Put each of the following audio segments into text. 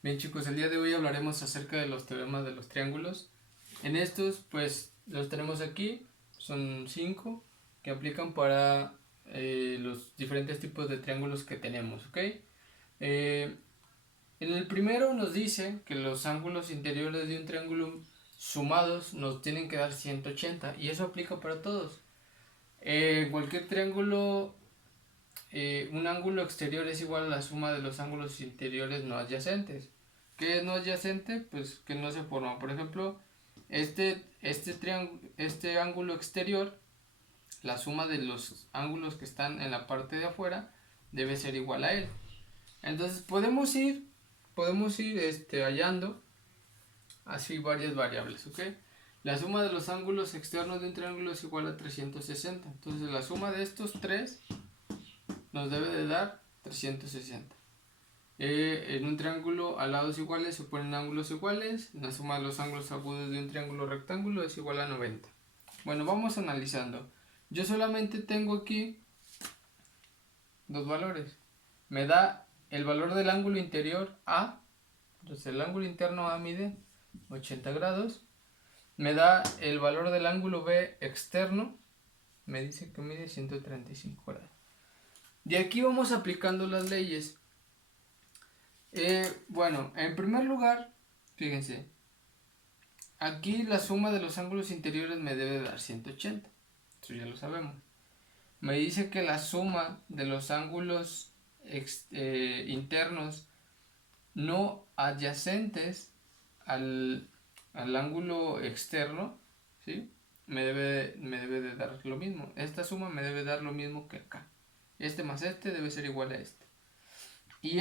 Bien chicos, el día de hoy hablaremos acerca de los teoremas de los triángulos. En estos pues los tenemos aquí, son 5 que aplican para los diferentes tipos de triángulos que tenemos, ¿ok? En el primero nos dice que los ángulos interiores de un triángulo sumados nos tienen que dar 180 y eso aplica para todos. Cualquier triángulo, un ángulo exterior es igual a la suma de los ángulos interiores no adyacentes. ¿Qué es no adyacente? Pues que no se forma. Por ejemplo, este ángulo exterior, la suma de los ángulos que están en la parte de afuera debe ser igual a él. Entonces podemos ir hallando así varias variables, ¿ok? La suma de los ángulos externos de un triángulo es igual a 360. Entonces la suma de estos tres nos debe de dar 360. En un triángulo a lados iguales se ponen ángulos iguales. La suma de los ángulos agudos de un triángulo rectángulo es igual a 90. Bueno, vamos analizando. Yo solamente tengo aquí dos valores. Me da el valor del ángulo interior A. Entonces el ángulo interno A mide 80 grados. Me da el valor del ángulo B externo. Me dice que mide 135 grados. De aquí vamos aplicando las leyes. Bueno, en primer lugar, fíjense, aquí la suma de los ángulos interiores me debe dar 180, eso ya lo sabemos. Me dice que la suma de los ángulos internos no adyacentes al ángulo externo, ¿sí? me debe de dar lo mismo. Esta suma me debe dar lo mismo que acá. Este más este debe ser igual a este. Y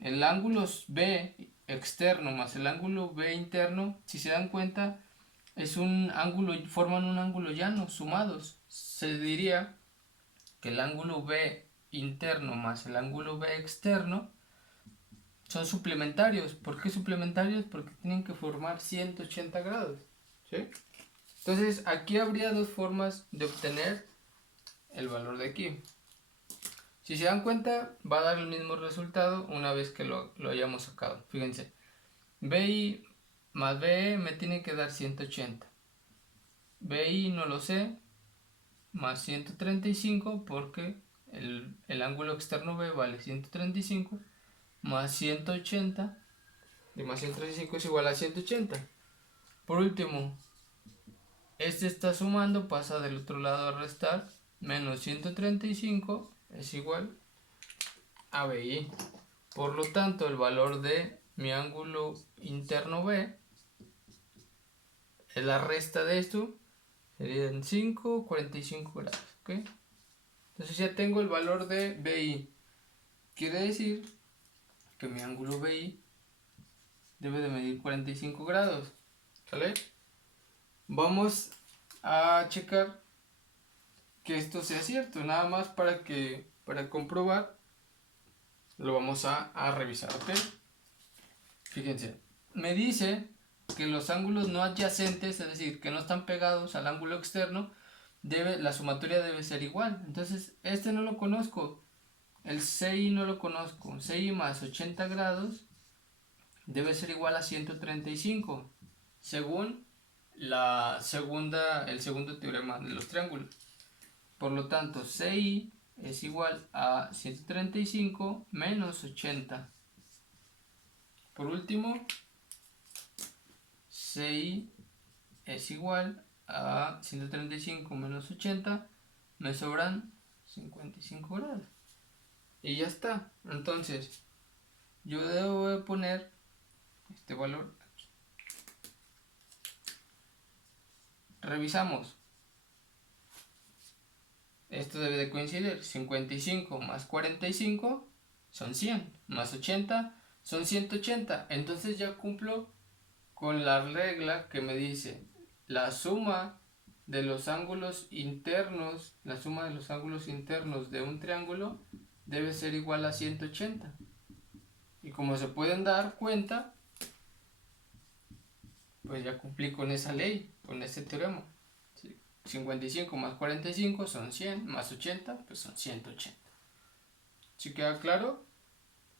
el ángulo B externo más el ángulo B interno, si se dan cuenta, forman un ángulo llano, sumados. Se diría que el ángulo B interno más el ángulo B externo son suplementarios. ¿Por qué suplementarios? Porque tienen que formar 180 grados. ¿Sí? Entonces aquí habría dos formas de obtener el valor de aquí. Si se dan cuenta, va a dar el mismo resultado una vez que lo hayamos sacado. Fíjense, BI más BE me tiene que dar 180. BI no lo sé, más 135 porque el ángulo externo B vale 135, más 180, y más 135 es igual a 180. Por último, este está sumando, pasa del otro lado a restar, menos 135 es igual a BI. Por lo tanto, el valor de mi ángulo interno B es la resta de esto, serían 5,45 grados. ¿Okay? Entonces ya tengo el valor de BI. Quiere decir que mi ángulo BI debe de medir 45 grados. ¿Sale? Vamos a checar que esto sea cierto. Nada más para comprobar lo vamos a revisar. ¿Ok? Fíjense. Me dice que los ángulos no adyacentes, es decir, que no están pegados al ángulo externo, la sumatoria debe ser igual. Entonces, este no lo conozco. El CI no lo conozco. CI más 80 grados debe ser igual a 135, según el segundo teorema de los triángulos. Por lo tanto, CI es igual a 135 menos 80. Por último, CI es igual a 135 menos 80, me sobran 55 grados. Y ya está. Entonces, yo debo poner este valor aquí. Revisamos. Esto debe de coincidir. 55 más 45 son 100, más 80 son 180. Entonces ya cumplo con la regla que me dice la suma de los ángulos internos, de un triángulo debe ser igual a 180. Y como se pueden dar cuenta, pues ya cumplí con esa ley, con ese teorema. 55 más 45 son 100, más 80 pues son 180. ¿Sí queda claro?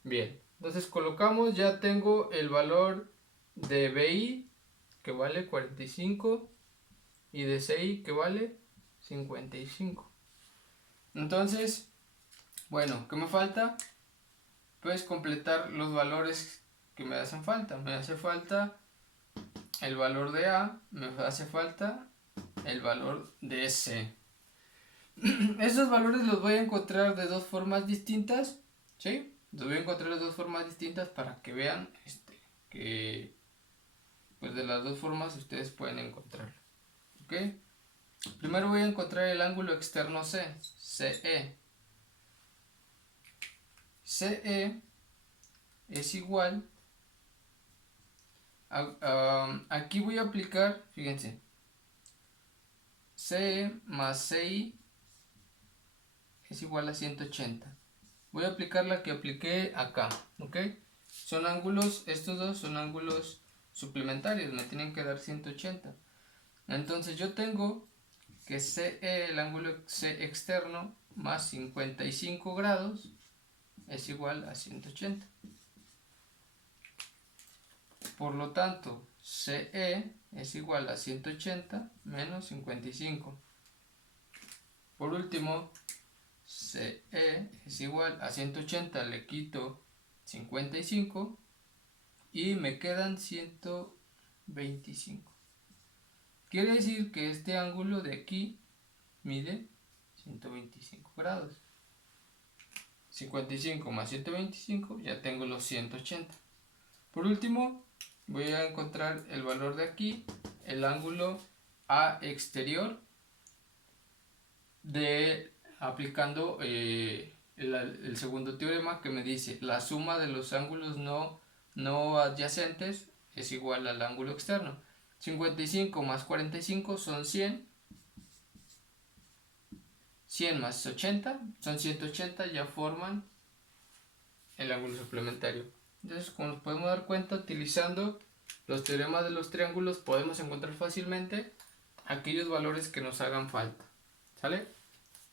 Bien. Entonces colocamos, ya tengo el valor de BI que vale 45 y de CI que vale 55. Entonces, bueno, ¿qué me falta? Pues completar los valores que me hacen falta. Me hace falta el valor de A, me hace falta el valor de C. Esos valores los voy a encontrar de dos formas distintas, ¿sí? Los voy a encontrar de dos formas distintas para que vean que pues de las dos formas ustedes pueden encontrarlo, ¿ok? Primero voy a encontrar el ángulo externo C, CE. CE es igual aquí voy a aplicar, fíjense, CE más CI es igual a 180. Voy a aplicar la que apliqué acá, ¿ok? Son ángulos, estos dos son ángulos suplementarios, me tienen que dar 180. Entonces yo tengo que CE, el ángulo C externo, más 55 grados es igual a 180. Por lo tanto, CE es igual a 180 menos 55. Por último, CE es igual a 180, le quito 55 y me quedan 125. Quiere decir que este ángulo de aquí mide 125 grados. 55 más 125, ya tengo los 180. Por último, voy a encontrar el valor de aquí, el ángulo A exterior, aplicando el segundo teorema que me dice la suma de los ángulos no adyacentes es igual al ángulo externo. 55 más 45 son 100. 100 más 80 son 180, ya forman el ángulo suplementario. Entonces, como nos podemos dar cuenta, utilizando los teoremas de los triángulos podemos encontrar fácilmente aquellos valores que nos hagan falta. ¿Sale?